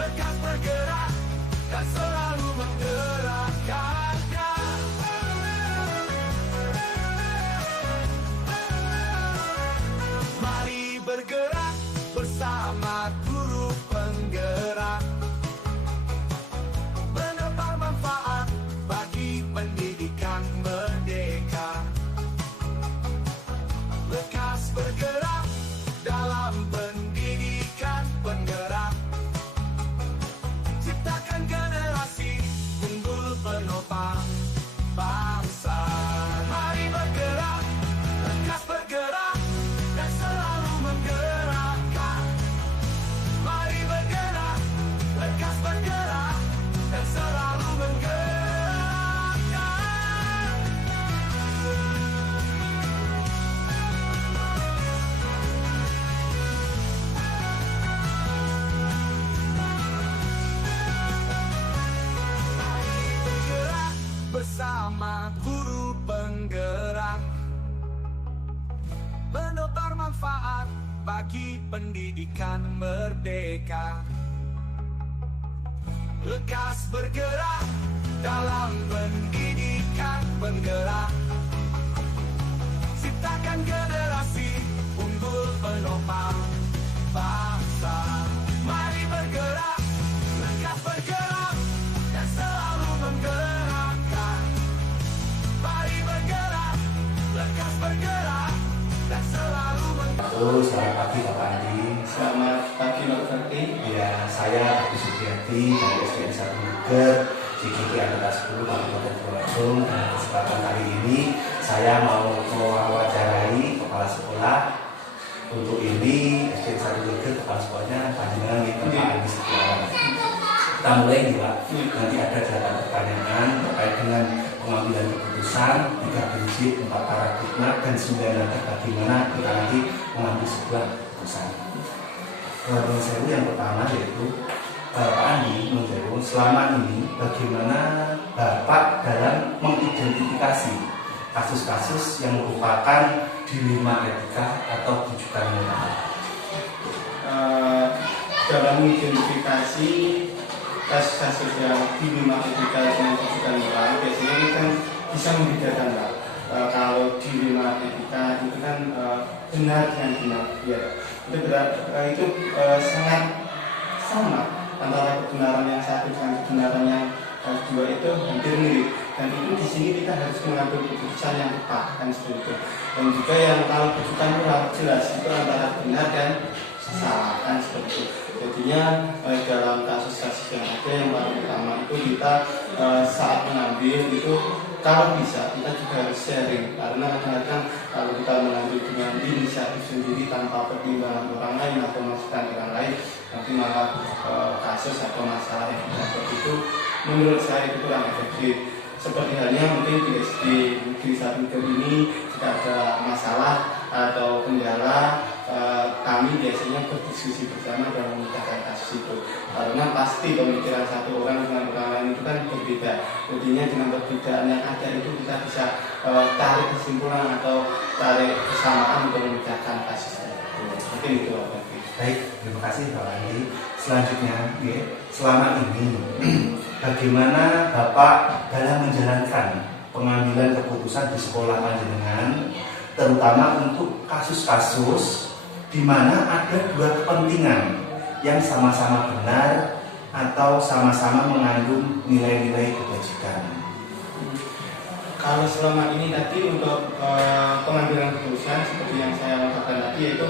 lekas bergerak dan selalu menggerakkan. Mari bergerak bersama guru penggerak, menebar manfaat bagi pendidikan merdeka. Lekas bergerak dalam pendidikan penggerak, ciptakan generasi unggul penopang bangsa. Mari bergerak, lekas bergerak dan selalu menggerakkan. Mari bergerak, lekas bergerak dan selalu menggerakkan. Bergerak bersama guru penggerak, menebar manfaat bagi pendidikan merdeka. Lekas bergerak dalam pendidikan penggerak, ciptakan generasi unggul penopang bangsa. Mari bergerak, lekas bergerak dan selalu menggerakkan. Mari bergerak, lekas bergerak dan selalu menggerakkan. Halo, selamat pagi Bapak Andi. Selamat pagi Pak Ferdi. Ya, saya Abdi Supriyadi dari SDN 1 Luger, JGP Angkatan 10 Kabupaten Purworejo. Dan kesempatan kali ini saya mau mewawancarai kepala sekolah. Untuk ini SDN 1 Luger, kepala sekolahnya panjenengan Bapak Andi Setiawan. Kita mulai nih Pak. Nanti ada 8 pertanyaan terkait dengan pengambilan keputusan, 3 prinsip, 4 paradigma, dan 9 langkah bagaimana kita nanti mengambil sebuah keputusan. Yang pertama yaitu Pak Andi menjawab, selama ini bagaimana Bapak dalam mengidentifikasi kasus-kasus yang merupakan dilema etika atau rujukan moral? Dalam mengidentifikasi kasus-kasus yang dilema etika dan rujukan moral, biasanya ini kan bisa membedakan Pak. Kalau dilema etika itu kan benar dan benar, ya. Itu sangat sama antara kebenaran yang satu dengan kebenaran yang kedua, itu hampir mirip. Dan itu di sini kita harus mengambil keputusan yang tepat, kan seperti itu. Dan juga yang kalau rujukan moral jelas itu antara benar dan salah, kan seperti itu. Jadinya dalam kasus-kasus yang ada yang paling utama itu kita saat mengambil itu kalau bisa kita juga harus sharing, karena kadang-kadang kalau kita mengambil dengan inisiatif sendiri tanpa pertimbangan orang lain atau masukan orang lain, nanti malah kasus atau masalah yang seperti itu menurut saya itu kurang efektif. Seperti halnya mungkin di SD Negeri 1 Luger ini jika ada masalah atau kendala, kami biasanya berdiskusi bersama dalam memecahkan kasus itu, karena pasti pemikiran satu orang dengan orang lain itu kan berbeda. Jadinya dengan perbedaan yang ada itu kita bisa tarik kesimpulan atau tarik kesamaan untuk memecahkan kasus itu. Mungkin itu Pak. Baik, terima kasih Pak Andi. Selanjutnya, selama ini bagaimana Bapak dalam menjalankan pengambilan keputusan di sekolah panjenengan, terutama untuk kasus-kasus di mana ada dua kepentingan yang sama-sama benar atau sama-sama mengandung nilai-nilai kebajikan? Kalau selama ini tadi untuk pengambilan keputusan seperti yang saya katakan tadi, yaitu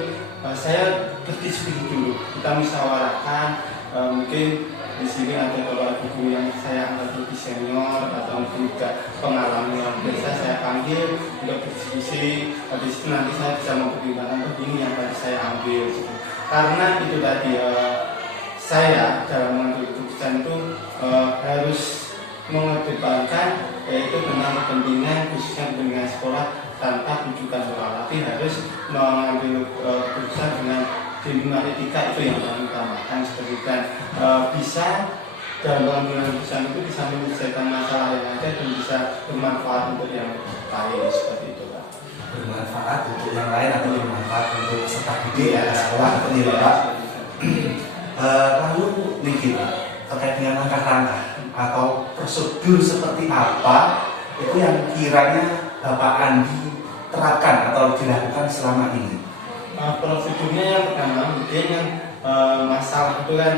saya berdiskusi dulu, kita musyawarahkan. Mungkin di sini ada beberapa guru yang saya anggap lebih senior atau mungkin juga pengalaman yang biasa, saya panggil untuk berdiskusi. Habis itu nanti saya bisa mempertimbangkan begini yang tadi saya ambil. Karena itu tadi saya dalam mengambil keputusan itu harus mengedepankan yaitu tentang kepentingan khususnya kepentingan sekolah tanpa rujukan moral, tapi harus mengambil keputusan dengan dilema etika, itu yang paling utama, kan seperti kan bisa dalam pengambilan keputusan itu bisa menyelesaikan masalah yang ada dan bisa bermanfaat untuk yang lain, seperti itu Pak. Bermanfaat untuk yang lain atau bermanfaat untuk peserta didik ya sekolah atau tidak Pak? Lalu nih sedikit terkait dengan langkah-langkah atau prosedur seperti apa itu yang kiranya Bapak Andi terapkan atau dilakukan selama ini. Prosedurnya yang pertama mungkin yang masalah itu kan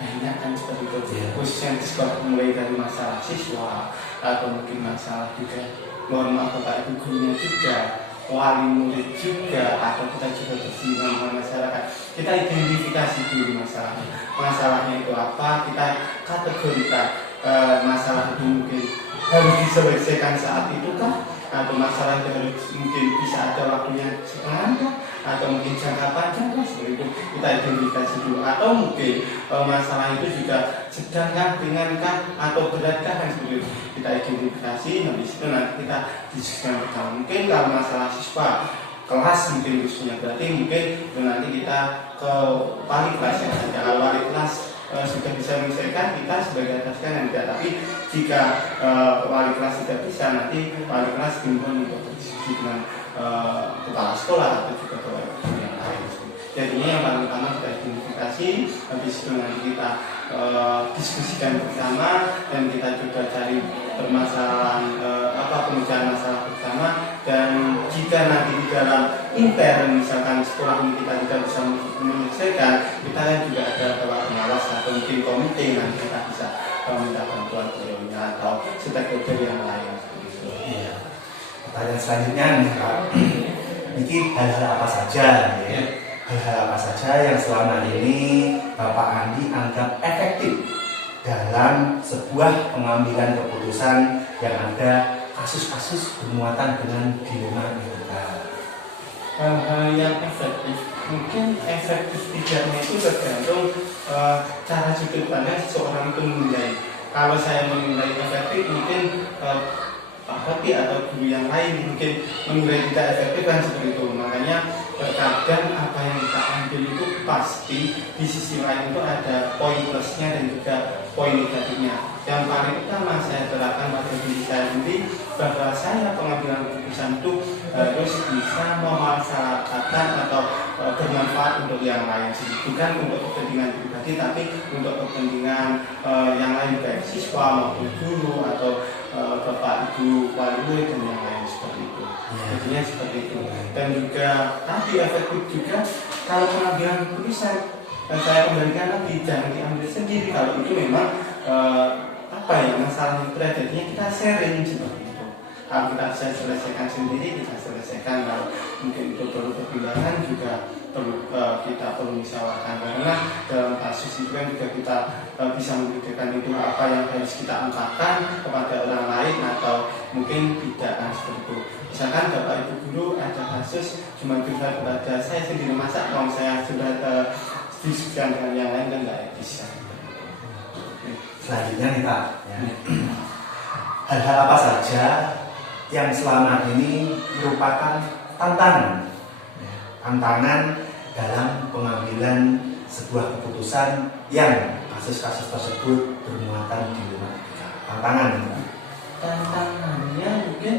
banyak kan seperti itu, khususnya di sekolah, mulai dari masalah siswa atau mungkin masalah juga mohon maaf bapak ibu gurunya juga, wali murid juga, atau kita juga bersinggungan dengan masyarakat. Kita identifikasi dulu masalahnya itu apa, kita kategorikan masalah itu mungkin harus diselesaikan saat itu kah, atau masalah itu harus mungkin bisa ada waktunya setengah atau mungkin jangka panjang kan, seperti itu kita identifikasi dulu. Atau mungkin masalah itu juga sedangkah, ringankah, atau beratkah kan, seperti itu kita identifikasi. Habis itu nanti kita diskusikan bersama. Mungkin kalau masalah siswa kelas mungkin khususnya, berarti mungkin nanti kita ke wali kelas yang saja. Kalau wali kelas sudah bisa menyelesaikan, kita sebagai ataskan yang tidak. Tapi jika wali kelas tidak bisa, nanti wali kelas diminta untuk berdiskusi dengan kepala sekolah atau juga kepala yang lain. Jadinya yang paling utama kita identifikasi, habis itu nanti kita diskusikan bersama, dan kita juga cari permasalahan pemecahan masalah bersama. Dan jika nanti di dalam intern misalkan sekolah ini kita tidak bisa menyelesaikan, kita kan juga ada dewan pengawas atau mungkin komite, nanti kita bisa minta bantuan beliaunya atau stakeholder yang lain. Iya. Pertanyaan selanjutnya nih Pak, ini hal-hal apa saja ya? Hal-hal apa saja yang selama ini Bapak Andi anggap efektif dalam sebuah pengambilan keputusan yang ada kasus-kasus bermuatan dengan dilema etika? Hal-hal yang efektif, mungkin efektif tidaknya itu tergantung cara sudut pandang seseorang itu menilai. Kalau saya menilai efektif, mungkin Pak Hoti atau guru yang lain mungkin menilai tidak efektif kan, seperti itu. Makanya terkadang apa yang kita ambil itu pasti di sisi lain itu ada poin plusnya dan juga poin negatifnya. Yang paling utama saya terapkan pada diri saya sendiri, bahwa saya pengambilan keputusan itu harus bisa memanfaatkan atau bermanfaat untuk yang lain, bukan untuk kepentingan pribadi, tapi untuk kepentingan yang lain, baik siswa maupun guru atau bapak ibu wali murid dan yang lain, seperti itu. Jadinya seperti itu. Dan juga tadi efektif juga kalau pengambilan keputusan, saya kembalikan lagi, jangan diambil sendiri. Kalau itu memang masalah yang terjadinya, kita sharing seperti itu. Kalau kita bisa selesaikan sendiri, kita selesaikan. Kalau mungkin itu perlu pertimbangan juga kita perlu musyawarahkan, karena dalam kasus itu kan juga kita bisa membedakan itu apa yang harus kita ungkapkan kepada orang lain atau mungkin tidak, seperti itu. Misalkan bapak ibu guru ada kasus cuma curhat kepada saya sendiri, masa kalau saya sudah diskusikan dengan yang lain kan nggak bisa. Selanjutnya nih Pak, ya. Hal-hal apa saja yang selama ini merupakan tantangan dalam pengambilan sebuah keputusan yang kasus-kasus tersebut bermuatan di luar tantangannya mungkin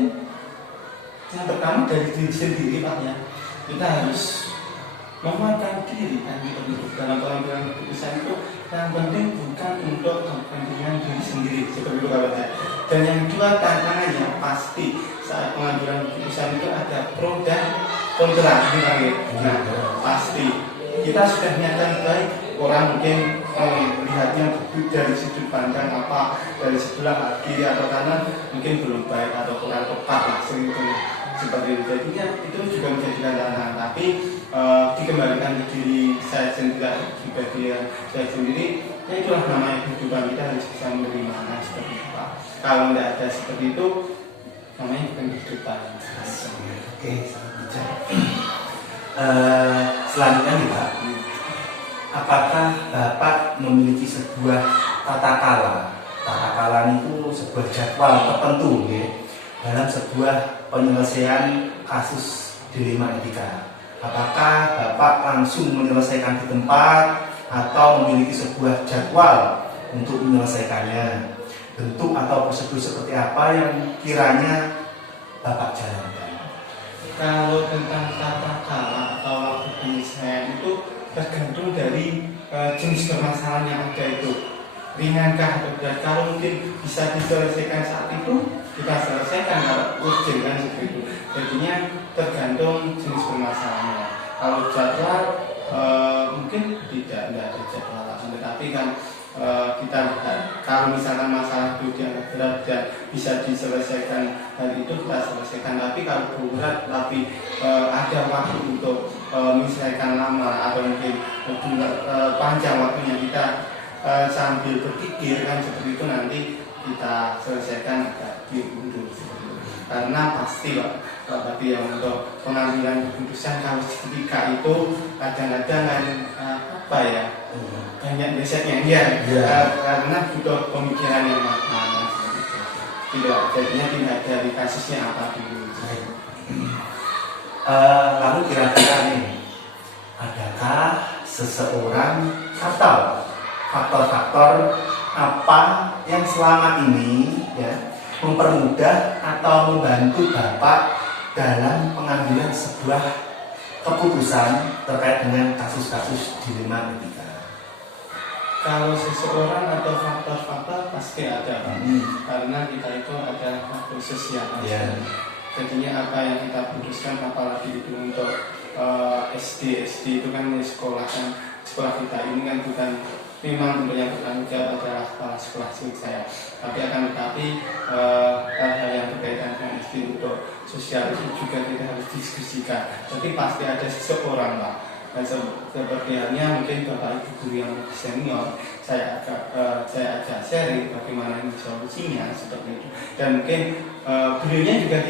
yang pertama dari diri sendiri Pak, ya. Kita harus menguatkan diri kan, dalam pengambilan keputusan itu yang penting bukan untuk kepentingan diri sendiri, seperti itu kalau saya. Dan yang kedua, tantangannya pasti saat pengambilan keputusan itu ada pro dan kontra, nah pasti kita sudah niatan baik, orang mungkin melihatnya dari sudut pandang apa, dari sebelah kiri atau kanan mungkin belum baik atau kurang tepat lah, seperti itu. Jadinya itu juga menjadi tantangan, tapi dikembalikan ke diri saya sendiri, pribadi saya sendiri, ya itulah namanya kehidupan, kita harus bisa menerima seperti itu Pak. Kalau tidak ada seperti itu, namanya bukan kehidupan. Oke, sangat bijak. Selanjutnya nih Pak, apakah Bapak memiliki sebuah tata kala itu sebuah jadwal tertentu ya, dalam sebuah penyelesaian kasus dilema etika? Apakah Bapak langsung menyelesaikan di tempat atau memiliki sebuah jadwal untuk menyelesaikannya? Bentuk atau prosedur seperti apa yang kiranya Bapak jalankan? Kalau tentang tata kala atau waktu penyelesaian itu tergantung dari jenis permasalahan yang ada itu ringankah atau berat. Kalau mungkin bisa diselesaikan saat itu, kita selesaikan. Kalau urgent kan seperti itu. Jadinya tergantung jenis permasalahannya. Kalau jadwal mungkin tidak ada jadwal, tetapi kan kita lihat kalau misalkan masalah itu dianggap berat dan bisa diselesaikan hal itu kita selesaikan. Tapi kalau berat tapi ada waktu untuk menyelesaikan lama atau mungkin panjang waktunya, kita sambil berpikir kan seperti itu, nanti kita selesaikan agak diundur seperti itu. Karena pasti Pak, tapi yang untuk pengambilan keputusan kalau ketika itu kadang-kadang kan banyak biasanya karena butuh pemikiran yang matang. Jadinya tidak dari kasusnya apa dulu. Lalu kira-kira nih, adakah seseorang atau faktor-faktor apa yang selama ini mempermudah atau membantu Bapak dalam pengambilan sebuah keputusan terkait dengan kasus-kasus dilema etika? Kalau seseorang atau faktor-faktor pasti ada, karena kita itu ada faktor sosial. Jadinya apa yang kita putuskan, apalagi itu untuk SD itu kan sekolah kita ini kan bukan memang untuk yang bertanggung jawab adalah kepala sekolah saya, tetapi hal-hal yang berkaitan dengan SD untuk sosial itu juga kita harus diskusikan. Jadi pasti ada seseorang lah. Dan seperti halnya mungkin Bapak Ibu guru yang lebih senior, saya ajak sharing bagaimana ini solusinya seperti itu. Dan mungkin beliaunya juga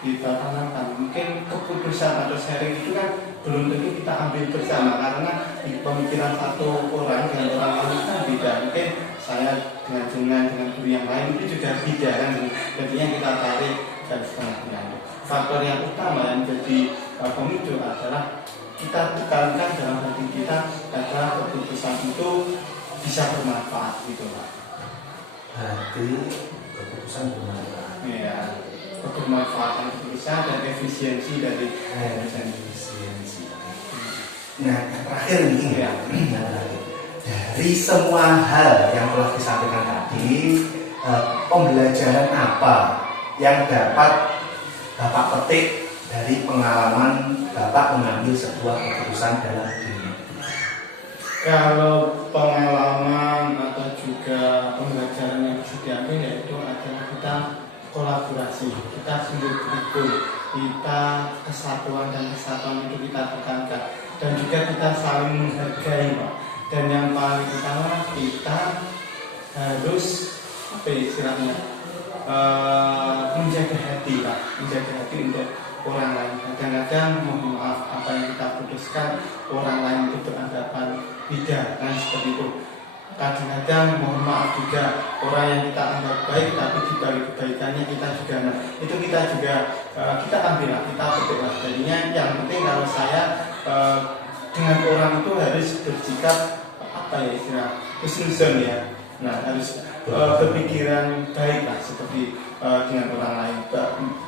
kita tanamkan. Mungkin keputusan atau sharing itu kan belum tentu kita ambil bersama, karena di pemikiran satu orang dengan orang lain kan beda. Mungkin saya dengan guru yang lain itu juga beda kan. Jadinya kita tarik dari setengahnya. Faktor yang utama yang jadi pemicu adalah kita tekankan dalam hati kita agar keputusan itu bisa bermanfaat gitu Pak. Berarti keputusan bermanfaat. Iya, kebermanfaatan keputusan dan efisiensi dari efisiensi. Nah, yang terakhir ini dari semua hal yang telah disampaikan tadi, pembelajaran apa yang dapat Bapak petik dari pengalaman Bapak mengambil sebuah keputusan dalam diri? Kalau pengalaman atau juga pembelajaran yang bisa diambil yaitu adalah kita kolaborasi, kita sungguh-sungguh, kita kesatuan itu kita tekankan, dan juga kita saling menghargai Pak. Dan yang paling utama kita harus menjaga hati Pak, menjaga hati untuk orang lain. Kadang-kadang mohon maaf apa yang kita putuskan orang lain itu beranggapan beda kan seperti itu. Kadang-kadang mohon maaf juga orang yang kita anggap baik tapi di balik kebaikannya kita juga kita ambil, kita berdoa. Jadinya yang penting kalau saya dengan orang itu harus bersikap husnuzon ya. Nah, harus berpikiran baik lah seperti dengan orang lain.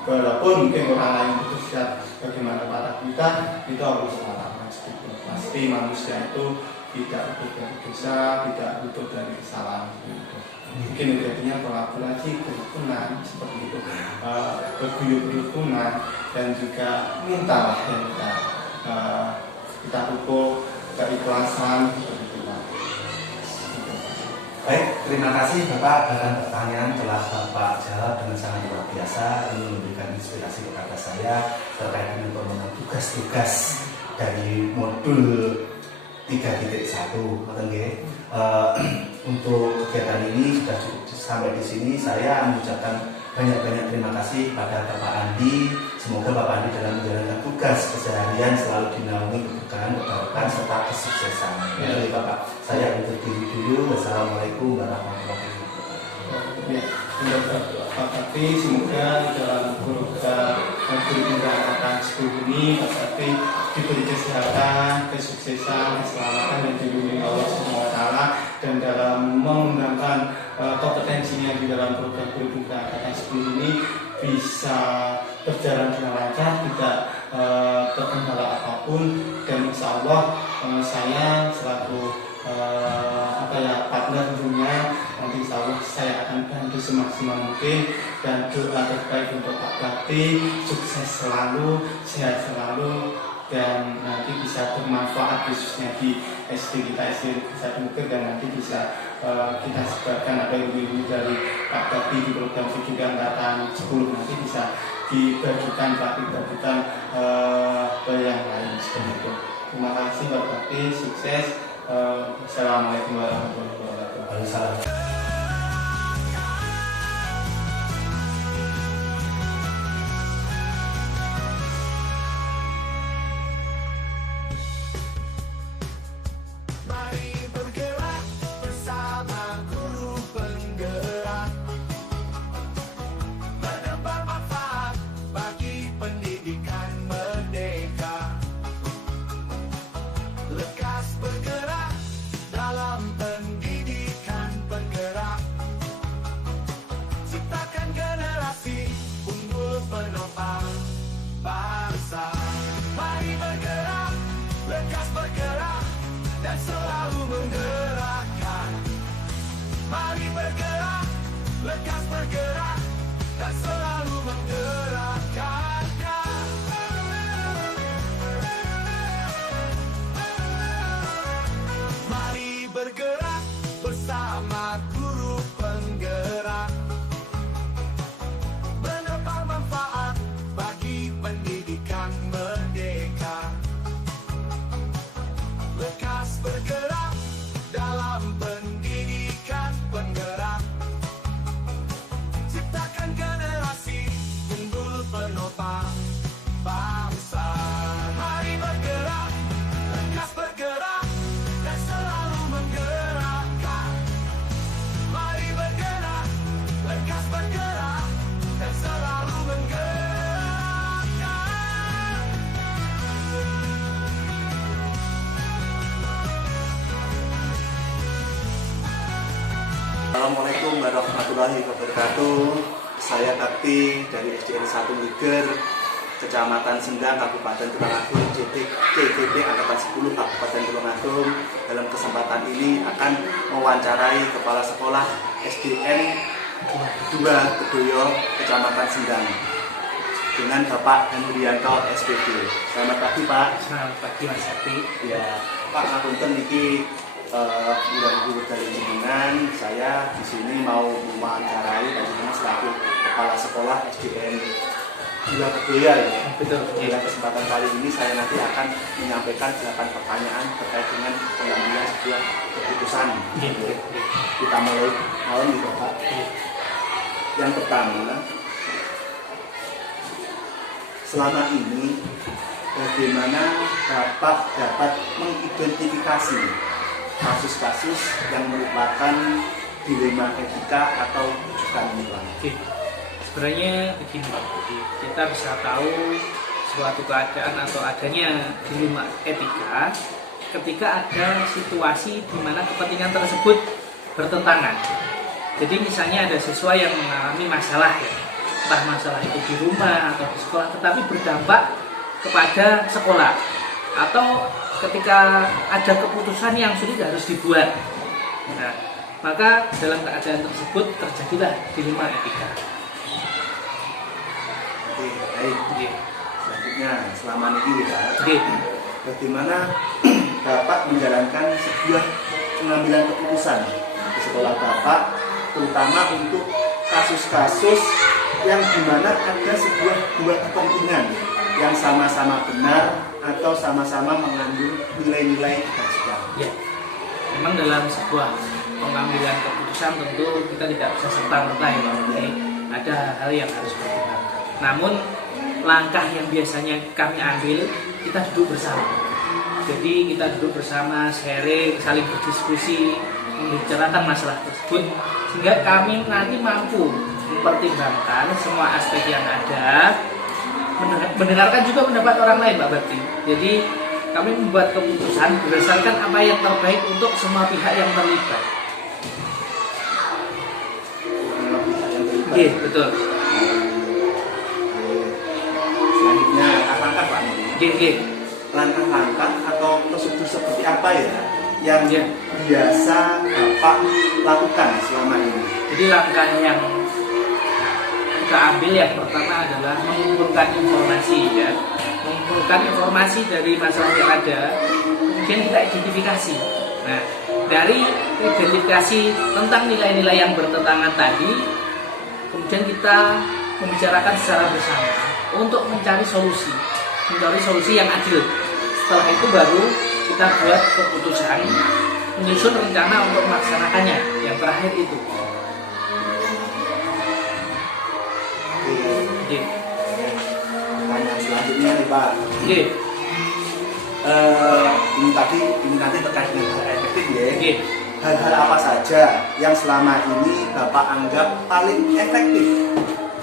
Walaupun mungkin orang lain itu siap bagaimana para kita, itu harus salah. Pasti manusia itu tidak luput dari dosa, tidak luput dari kesalahan. Mungkin jadinya kolaborasi, kerukunan seperti itu, berguyur kerukunan, dan juga mintalah yang kita pupuk keikhlasan seperti itu. Baik, terima kasih Bapak. Dengan pertanyaan telah Bapak jawab dengan sangat luar biasa. Ini memberikan inspirasi kepada saya terkait dengan pemenuhan tugas-tugas dari modul 3.1. Untuk kegiatan ini sudah sampai di sini. Saya mengucapkan banyak-banyak terima kasih pada Bapak Andi. Semoga Bapak Andi dalam menjalankan tugas keseharian selalu dinaungi keberkahan, keberkahan serta kesuksesan. Jadi Bapak, saya undur diri dulu. Wassalamualaikum warahmatullahi wabarakatuh. Pak Kati, semoga dalam keberangkatan sekolah ini Pak Kati diberi kesehatan, kesuksesan, keselamatan, dan dilindungi Allah SWT, dan dalam mengembangkan kompetensinya di dalam program keberangkatan sekolah ini bisa berjalan dengan lancar, tidak terkendala apapun. dan insya Allah saya selaku partner tentunya nanti insya Allah saya akan bantu semaksimal mungkin, dan doa terbaik untuk Pak Bakti sukses selalu, sehat selalu, dan nanti bisa bermanfaat khususnya di SD kita, SD Satu Muger, dan nanti bisa kita sebarkan apa ilmu dari Pak Bakti di program video angkatan 10 nanti bisa dibagikan ke yang lain seperti itu. Terima kasih Pak Bakti, sukses. Assalamualaikum warahmatullahi wabarakatuh. Waalaikumsalam. Mari bergerak bersama guru penggerak, menebar manfaat bagi pendidikan merdeka. Lekas bergerak dalam pendidikan penggerak, ciptakan generasi unggul penopang bangsa. Mari bergerak, lekas bergerak, dan selalu menggerakkan. Mari bergerak, lekas bergerak, dan selalu menggerakkan. Mari bergerak bersama guru penggerak, menebar manfaat bagi pendidikan merdeka. Lekas bergerak dalam pendidikan penggerak, ciptakan generasi unggul penopang bangsa. Mari bergerak, lekas bergerak, dan selalu menggerakkan. Mari bergerak, lekas bergerak, dan selalu menggerakkan. Assalamualaikum warahmatullahi wabarakatuh. Saya Bakti dari SDN 1 Muger, Kecamatan Sendang, Kabupaten Tulungagung, CGP Angkatan 10 Kabupaten Tulungagung. Dalam kesempatan ini akan mewawancarai Kepala Sekolah SDN 2 Kedoyo, Kecamatan Sendang, dengan Bapak Hendrianto SPG. Selamat pagi Pak. Selamat pagi Mas Sakti. Ya, Pak ngapunten niki guru dari jenengan, saya di sini mau mewawancarai jenengan selaku Kepala Sekolah SDN 2 Kedoyo ya. Betul. Dalam kesempatan kali ini saya nanti akan menyampaikan 8 pertanyaan terkait dengan pengambilan sebuah keputusan. Kita mulai awal nih Pak. Yang pertama, selama ini bagaimana Bapak dapat mengidentifikasi kasus-kasus yang merupakan dilema etika atau rujukan nilai? Oke. Sebenarnya begini Pak, jadi kita bisa tahu suatu keadaan atau adanya dilema etika ketika ada situasi di mana kepentingan tersebut bertentangan. Jadi misalnya ada siswa yang mengalami masalah ya, entah masalah itu di rumah atau di sekolah, tetapi berdampak kepada sekolah, atau ketika ada keputusan yang sulit harus dibuat. Nah, maka dalam keadaan tersebut terjadilah dilema etika. Oke, baik. Selanjutnya, selama ini ya, bagaimana Bapak menjalankan sebuah pengambilan keputusan di sekolah Bapak, terutama untuk kasus-kasus yang dimana ada sebuah dua kepentingan yang sama-sama benar atau sama-sama mengandung nilai-nilai kebajikan. Ya, memang dalam sebuah pengambilan keputusan tentu kita tidak bisa serta-merta ya Pak. Jadi ada hal yang harus bertindak. Namun langkah yang biasanya kami ambil, kita duduk bersama. Jadi kita duduk bersama, sharing, saling berdiskusi, membicarakan masalah tersebut, sehingga kami nanti mampu mempertimbangkan semua aspek yang ada, mendengarkan juga pendapat orang lain Pak Bakti. Jadi kami membuat keputusan berdasarkan apa yang terbaik untuk semua pihak yang terlibat. Oke, betul. Selanjutnya langkah-langkah Pak. Oke. langkah-langkah atau prosedur seperti apa ya yang Ya. biasa Bapak lakukan selama ini? Jadi langkah yang kita ambil yang pertama adalah mengumpulkan informasi ya, mengumpulkan informasi dari masalah yang ada, kemudian kita identifikasi. Nah, dari identifikasi tentang nilai-nilai yang bertentangan tadi, kemudian kita membicarakan secara bersama untuk mencari solusi yang adil. Setelah itu baru kita buat keputusan, menyusun rencana untuk melaksanakannya. Yang terakhir itu. Oke. Pertanyaan selanjutnya nih Pak. Oke. Ini nanti terkait dengan hal efektif ya. Oke. Hal-hal apa saja yang selama ini Bapak anggap paling efektif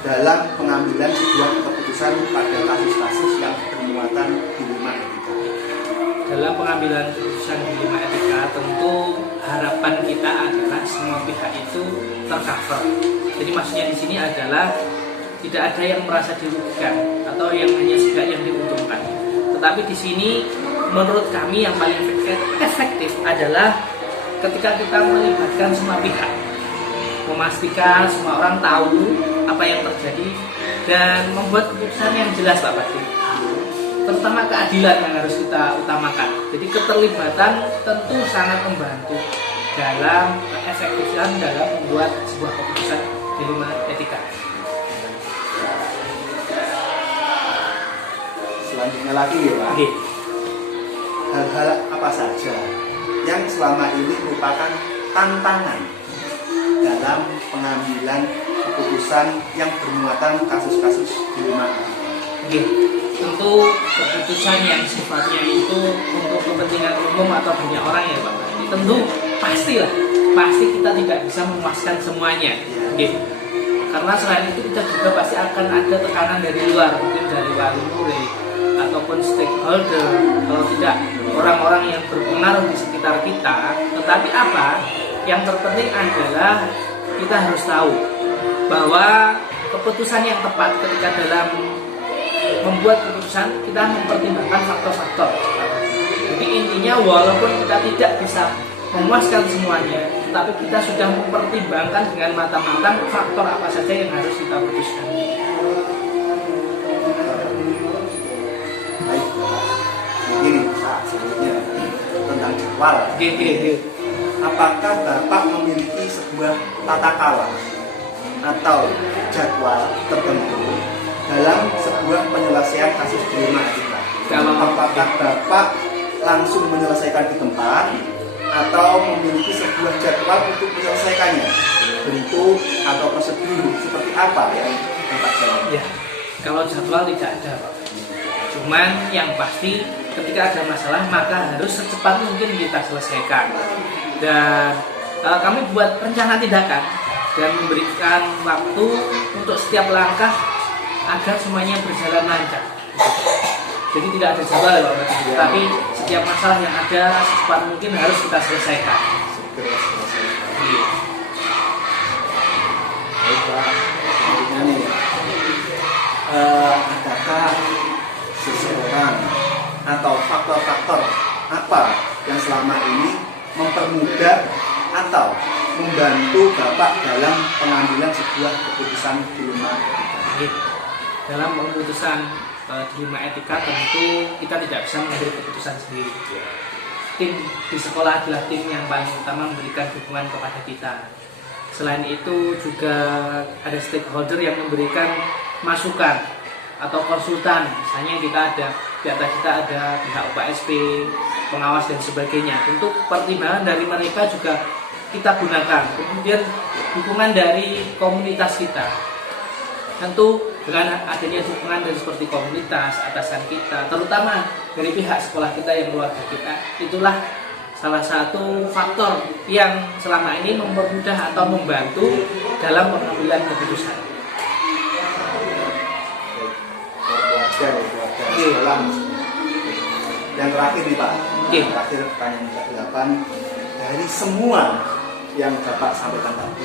dalam pengambilan sebuah keputusan pada kasus-kasus yang bermuatan dilema etika? Dalam pengambilan keputusan dilema etika, tentu harapan kita adalah semua pihak itu tercover. Jadi maksudnya di sini adalah tidak ada yang merasa dirugikan atau yang hanya sekedar yang diuntungkan. Tetapi di sini menurut kami yang paling efektif adalah ketika kita melibatkan semua pihak, memastikan semua orang tahu apa yang terjadi dan membuat keputusan yang jelas Pak Bakti. Terutama keadilan yang harus kita utamakan. Jadi keterlibatan tentu sangat membantu dalam keefektifan dalam membuat sebuah keputusan dilema etika. Selanjutnya lagi ya Pak. Oke. Hal-hal apa saja yang selama ini merupakan tantangan dalam pengambilan keputusan yang bermuatan kasus-kasus dilema etika? Oke. Tentu keputusan yang sifatnya itu untuk kepentingan umum atau banyak orang ya Pak. Tentu pasti kita tidak bisa memuaskan semuanya. Oke. Karena selain itu kita juga pasti akan ada tekanan dari luar, mungkin dari wali murid ataupun stakeholder, kalau tidak orang-orang yang berpengaruh di sekitar kita. Tetapi apa yang terpenting adalah kita harus tahu bahwa keputusan yang tepat ketika dalam membuat keputusan kita mempertimbangkan faktor-faktor. Jadi intinya walaupun kita tidak bisa memuaskan semuanya, tetapi kita sudah mempertimbangkan dengan matang-matang faktor apa saja yang harus kita putuskan. Baik Pak. Ini Pak, selanjutnya tentang jadwal. Oke. Apakah Bapak memiliki sebuah tata cara atau jadwal tertentu dalam sebuah penyelesaian kasus dilema etika? Apakah Bapak langsung menyelesaikan di tempat atau memiliki sebuah jadwal untuk menyelesaikannya? Bentuk atau prosedur seperti apa yang Bapak jalan? Ya, kalau jadwal tidak ada Pak. Cuman yang pasti ketika ada masalah maka harus secepat mungkin kita selesaikan. Dan kami buat rencana tindakan dan memberikan waktu untuk setiap langkah agar semuanya berjalan lancar. Jadi tidak ada jadwal ya Pak, tapi setiap masalah yang ada secepat mungkin harus kita selesaikan. Segera selesaikan. Baik Pak, selanjutnya nih, adakah seseorang atau faktor-faktor apa yang selama ini mempermudah atau membantu Bapak dalam pengambilan sebuah keputusan dilema etika? Dalam keputusan dilema etika tentu kita tidak bisa mengambil keputusan sendiri. Tim di sekolah adalah tim yang paling utama memberikan dukungan kepada kita. Selain itu juga ada stakeholder yang memberikan masukan atau konsultan. Misalnya di atas kita ada pihak UPSP, pengawas dan sebagainya. Tentu pertimbangan dari mereka juga kita gunakan. Kemudian dukungan dari komunitas kita. Tentu dengan adanya dukungan dari seperti komunitas, atasan kita, terutama dari pihak sekolah kita yang keluarga kita, itulah salah satu faktor yang selama ini mempermudah atau membantu dalam pengambilan keputusan. Keluarga sekolah. Yang terakhir nih Pak, Oke. terakhir pertanyaan ke-8, dari semua yang Bapak sampaikan tadi,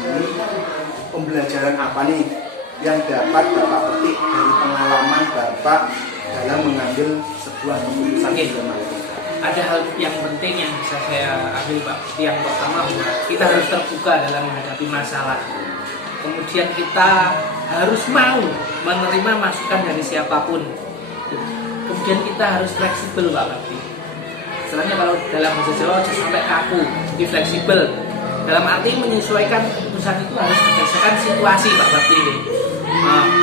pembelajaran apa nih yang dapat Bapak petik dari pengalaman Bapak dalam mengambil sebuah keputusan Oke. dilematika. Ada hal yang penting yang bisa saya ambil Pak. Yang pertama bahwa kita harus terbuka dalam menghadapi masalah. Kemudian kita harus mau menerima masukan dari siapapun. Kemudian kita harus fleksibel Pak Bakti. Istilahnya kalau dalam bahasa Jawa sampai kaku, jadi fleksibel. Dalam arti menyesuaikan keputusan itu harus berdasarkan situasi Pak Bakti.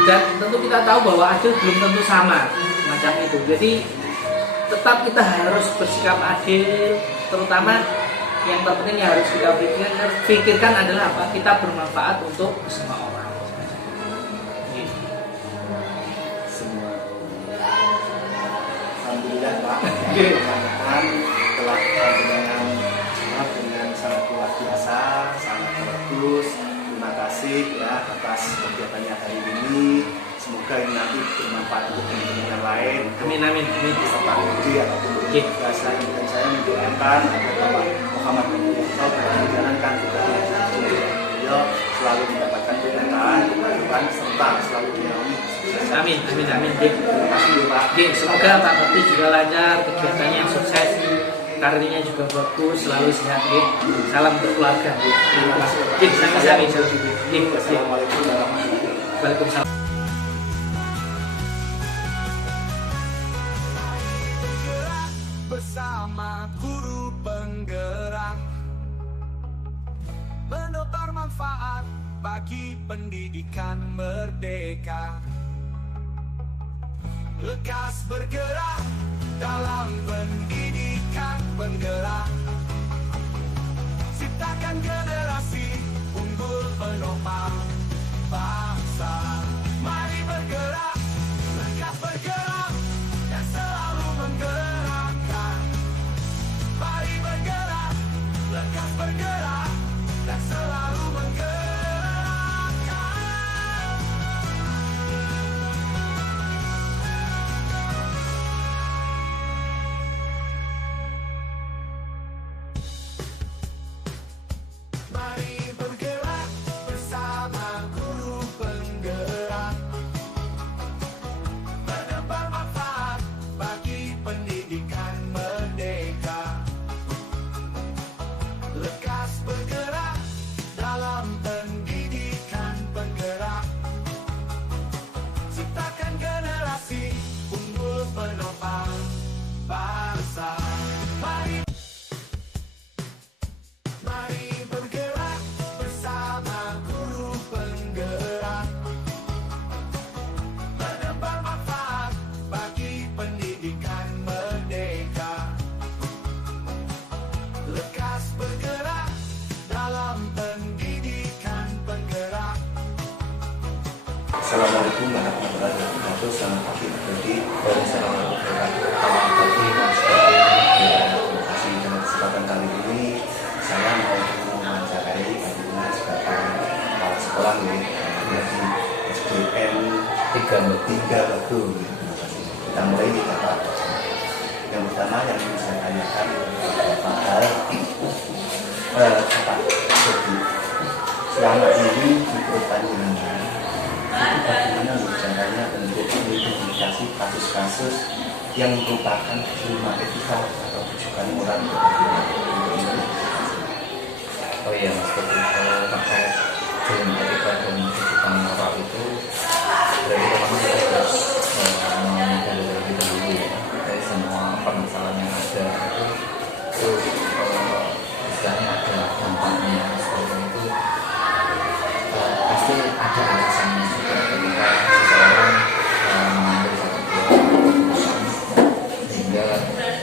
Dan tentu kita tahu bahwa adil belum tentu sama macam itu. Jadi tetap kita harus bersikap adil, terutama yang terpenting yang harus kita pikirkan adalah apa? Kita bermanfaat untuk semua orang. Gitu. Semua. Alhamdulillah Pak, pertanyaan telah dengan jawab dengan sangat luar biasa, sangat bagus. Terima kasih ya atas kegiatannya hari ini. Semoga ini nanti bermanfaat untuk teman-teman yang lain. Amin amin amin. Pak Budi ataupun saya dan saya mendoakan agar Bapak Muhammad Bintang dalam menjalankan tugasnya beliau selalu mendapatkan keberkahan, kemajuan serta selalu dinaungi. Amin amin amin. Terima kasih Pak. Semoga Pak Bakti juga lancar, kegiatannya sukses, karirnya juga bagus, selalu sehat. Salam untuk keluarga. Terima kasih Pak. Sama-sama. Assalamualaikum warahmatullahi wabarakatuh. Waalaikumsalam. Bersama guru penggerak menukar manfaat bagi pendidikan merdeka. Lekas bergerak dalam pendidikan penggerak. Ciptakan generasi unggul penopang bangsa. Mari bergerak, lekas bergerak dan selalu menggerakkan. Mari bergerak, lekas bergerak dan selalu menggerakkan. Mari bergerak bersama guru penggerak, menebar manfaat bagi pendidikan merdeka. Lekas bergerak dalam pendidikan penggerak. Ciptakan generasi unggul penopang bangsa. Mari bergerak bersama guru penggerak, menebar manfaat bagi pendidikan merdeka. Lekas bergerak dalam pendidikan penggerak. Assalamualaikum warahmatullahi wabarakatuh. Selamat pagi Budi. Assalamualaikum warahmatullahi wabarakatuh. Terima kasih dengan kesempatan kali ini saya mau mewawancarai bagaimana sebagai kepala sekolah di SDN 3 Batu. Kita mulai di Bapak. Yang pertama yang ingin saya tanyakan Bapak hal Bapak Budi. Selama ini di pertandingan itu bagaimana caranya untuk mengidentifikasi kasus-kasus yang merupakan dilematika atau rujukan moral Oh iya Mas Budi, kalau terkait dilematika dan rujukan moral itu berarti memang kita harus menggali terlebih dahulu ya dari semua permasalahan yang ada itu istilahnya ada dampaknya seperti itu pasti ada alasannya juga ketika seseorang mengambil satu keputusan sehingga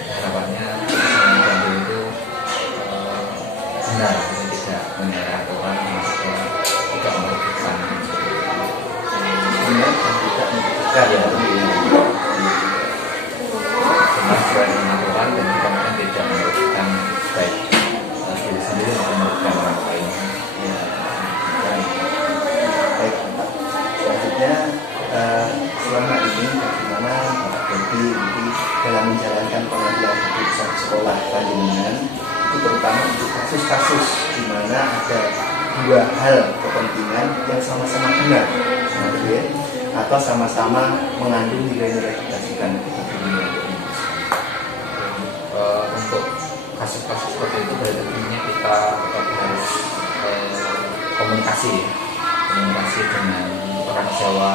harapannya mengambil itu benar tidak menyerah aturan atau tidak merugikan benar dan tidak merugikan benar sesuai dengan aturan dan juga mungkin tidak merugikan baik diri sendiri maupun merugikan orang lain. ya. Baik Bapak. Selanjutnya selama ini bagaimana Bapak Budi nanti dalam menjalankan pengambilan keputusan sekolah panjenengan itu terutama untuk kasus-kasus di mana ada dua hal kepentingan yang sama-sama benar, atau sama-sama mengandung nilai-nilai kebajikan. komunikasi ya. Komunikasi dengan orang Jawa,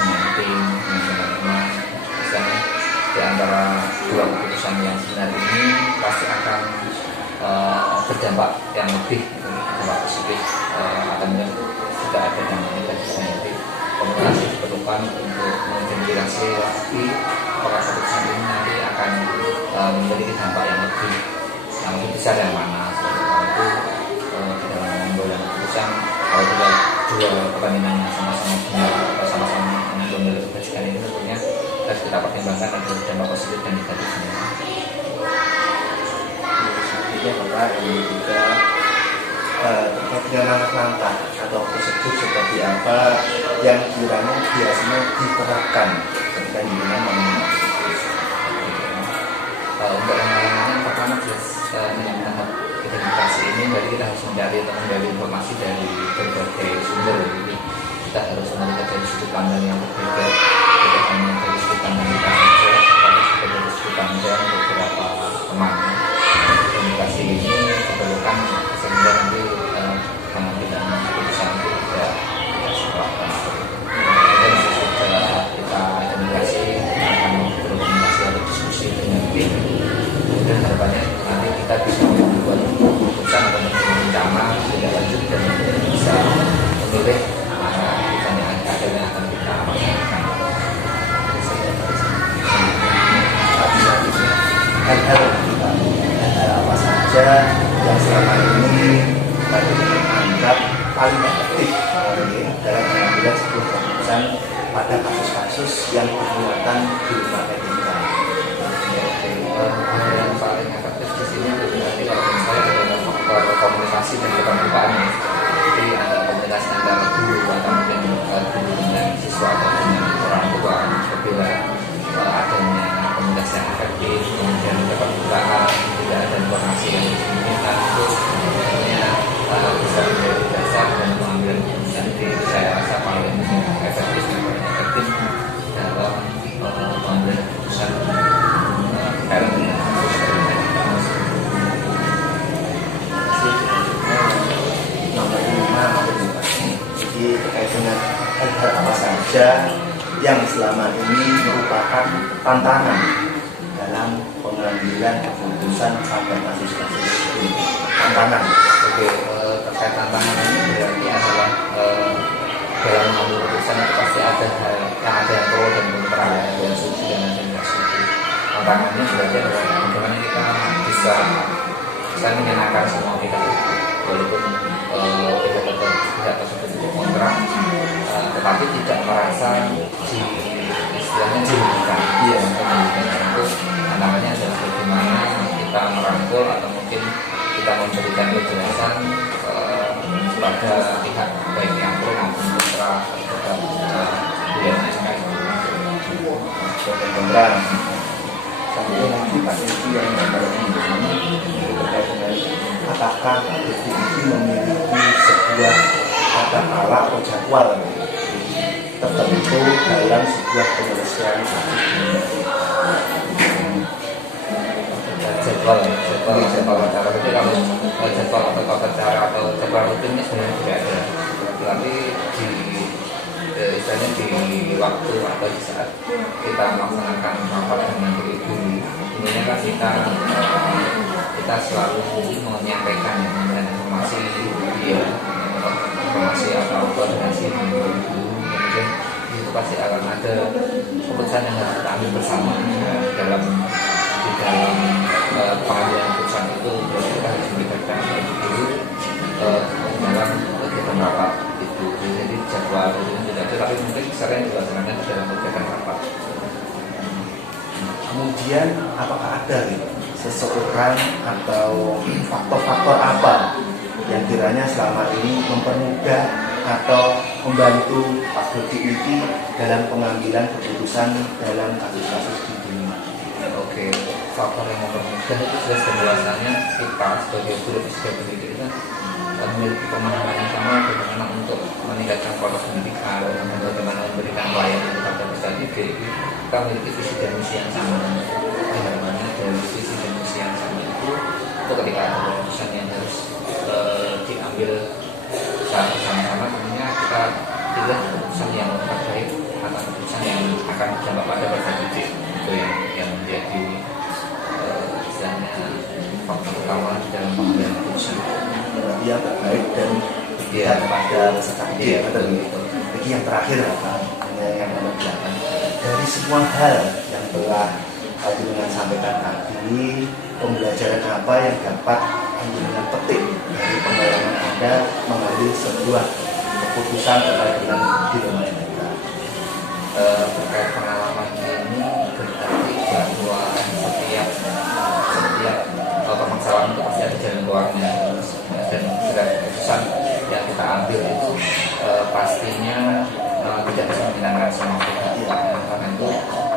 dengan tim, dengan teman-teman. Misalnya di antara dua keputusan yang sebenarnya ini pasti akan berdampak yang lebih dampak positif, akan tidak ada dampak negatifnya. Jadi komunikasi diperlukan untuk mengidentifikasi lagi apakah keputusan ini nanti akan memiliki dampak yang lebih besar yang mana. Itu di dalam mengambil keputusan kalau dua kepentingan yang sama-sama benar atau sama-sama mengambil kebijakan ini tentunya harus kita pertimbangkan ada dampak positif dan negatifnya. Selanjutnya Bapak ini juga terkait dengan langkah-langkah atau prosedur seperti apa yang kiranya biasanya diterapkan ketika hubungan mengenai untuk yang pertama jelas dengan tahap identifikasi ini berarti kita harus mencari informasi dari berbagai sumber. Jadi kita harus melihat dari sudut pandang yang berbeda, tidak hanya dari sudut pandang kita saja, tapi juga dari sudut pandang beberapa teman. Komunikasi ini diperlukan sehingga nanti pengambilan keputusan itu tidak salah. Dan sesudah kita identifikasi akan berkomunikasi atau diskusi dengan tim, kemudian harapannya nanti kita bisa membuat keputusan atau rencana tidak lanjut dan bisa memilih keputusan yang akan kita lakukan. hal-hal apa saja yang selama ini tadi menganggap paling efektif dalam mengambil sebuah keputusan pada kasus-kasus yang bermuatan di rumah etika. Yang paling efektif di sini berarti kalau misalnya adalah faktor komunikasi dan keterbukaan. Jadi ada komunikasi antara guru atau mungkin guru dengan siswa atau dengan orang tua. Apabila adanya komunikasi yang efektif, kemudian keterbukaan, tidak ada informasi yang diminta itu sebenarnya bisa menjadi dasar dan pengambilan keputusan. Jadi saya rasa paling efektif dalam pengambilan keputusan. Nomor 5, jadi terkait dengan hal apa saja yang selama ini merupakan tantangan dalam pengambilan keputusan pada kasus-kasus ini. Tantangan. Oke, terkait tantangan ini berarti adalah dalam mengambil keputusan itu pasti ada yang pro dan kontra, ada yang setuju dan ada yang tidak setuju. Tantangannya berarti adalah bagaimana kita bisa menyenangkan semua pihak, walaupun pihak tersebut itu kontra, tetapi tidak merasa istilahnya dirugikan. Iya, itu tantangannya adalah bagaimana kita merangkul atau mungkin kita memberikan kejelasan pada pihak baik yang pro maupun kontra terhadap pilihan SK itu. Kontra. Kemudian nanti Pak Edi yang ini terkait dengan apakah definisi memiliki sebuah kata-kata atau jadwal tertentu dalam sebuah penyelesaian kasus ini. Jadwal cara. Jadi kalau jadwal atau tata cara atau jadwal rutin ini sebenarnya tidak ada. Tapi istilahnya di waktu atau di saat kita melaksanakan rapat dengan ibu, sebenarnya kan kita selalu menyampaikan informasi atau koordinasi dengan ibu. Kemudian itu pasti akan ada keputusan yang harus kita ambil bersama dalam pengambilan keputusan itu. Berarti kita harus melibatkan ibu dulu dalam kegiatan rapat itu. Jadi jadwal itu tidak ada, tapi mungkin sering dilaksanakan dalam kegiatan rapat. Kemudian apakah ada seseorang atau faktor-faktor apa yang kiranya selama ini mempermudah atau membantu Pak Dodi ini dalam pengambilan keputusan dalam kasus-kasus ini? Oke, faktor yang mempermudah itu jelas penjelasannya kita sebagai guru fisika pendidik itu memiliki pemahaman yang sama bagaimana untuk meningkatkan kualitas pendidikan dan bagaimana memberikan pelayanan kepada peserta didik. Kita memiliki visi dan misi yang sama. Bagaimana dari visi dan misi yang sama itu ketika ada keputusan yang harus diambil kita bersama-sama tentunya kita pilih keputusan yang terbaik atau keputusan yang akan berdampak pada warga didik. Itu yang menjadi istilahnya faktor utama di dalam pengambilan keputusan. Yang terbaik dan dia pada peserta didik. Betul. Jadi yang terakhir Pak, yang nomor 8, dari semua hal yang telah Panjenengan sampaikan tadi, pembelajaran apa yang dapat Panjenengan petik dari pengalaman Anda mengambil sebuah keputusan terkait dengan dilema NPK? Terkait pengalaman ini berarti bahwa setiap permasalahan itu pasti ada jalan keluarnya, dan setiap keputusan yang kita ambil itu pastinya tidak bisa menyenangkan semua pihak. Karena itu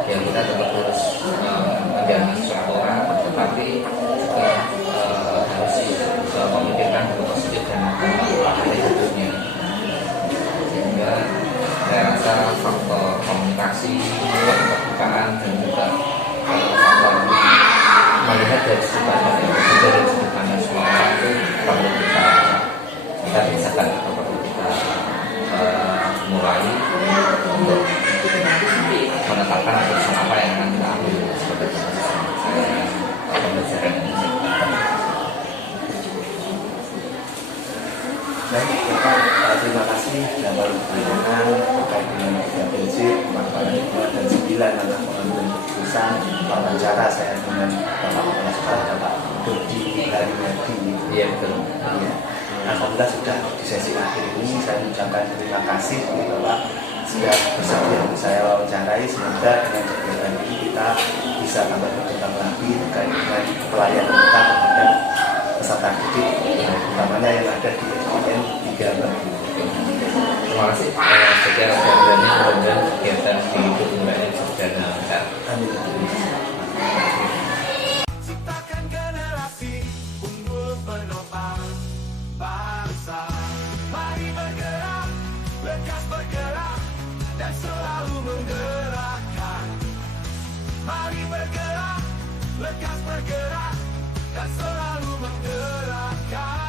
ya kita tetap harus menjalani sesuatu orang, tetapi juga harus memikirkan hal positif dan negatifnya. Sehingga saya rasa faktor komunikasi, keterbukaan, dan juga faktor melihat dari sudut pandang semua orang itu perlu kita biasakan atau perlu kita mulai untuk menetapkan keputusan apa yang akan kita ambil sebagai pembelajaran ini. Baik, Bapak, terima kasih dalam pertanyaan terkait dengan 3 prinsip, manfaat 2 dan 9 tentang pengambilan keputusan, wawancara saya dengan Bapak Kepala Sekolah Bapak Dodi Harimadi. Iya betul. Ya. Alhamdulillah sudah di sesi akhir ini saya mengucapkan terima kasih kepada Bapak sudah bersedia untuk saya wawancarai. Semoga dengan kegiatan ini kita bisa tambah berkembang lagi terkait dengan pelayanan kita terhadap peserta didik, utamanya yang ada di SDN 3 Batu. Terima kasih. Secara kegiatannya mudah-mudahan kegiatan di Bumuranya bisa berjalan lancar. Amin. Ciptakan generasi unggul penopang bangsa. Mari bergerak, lekas bergerak, dan selalu menggerakkan. Mari bergerak, lekas bergerak, dan selalu menggerakkan.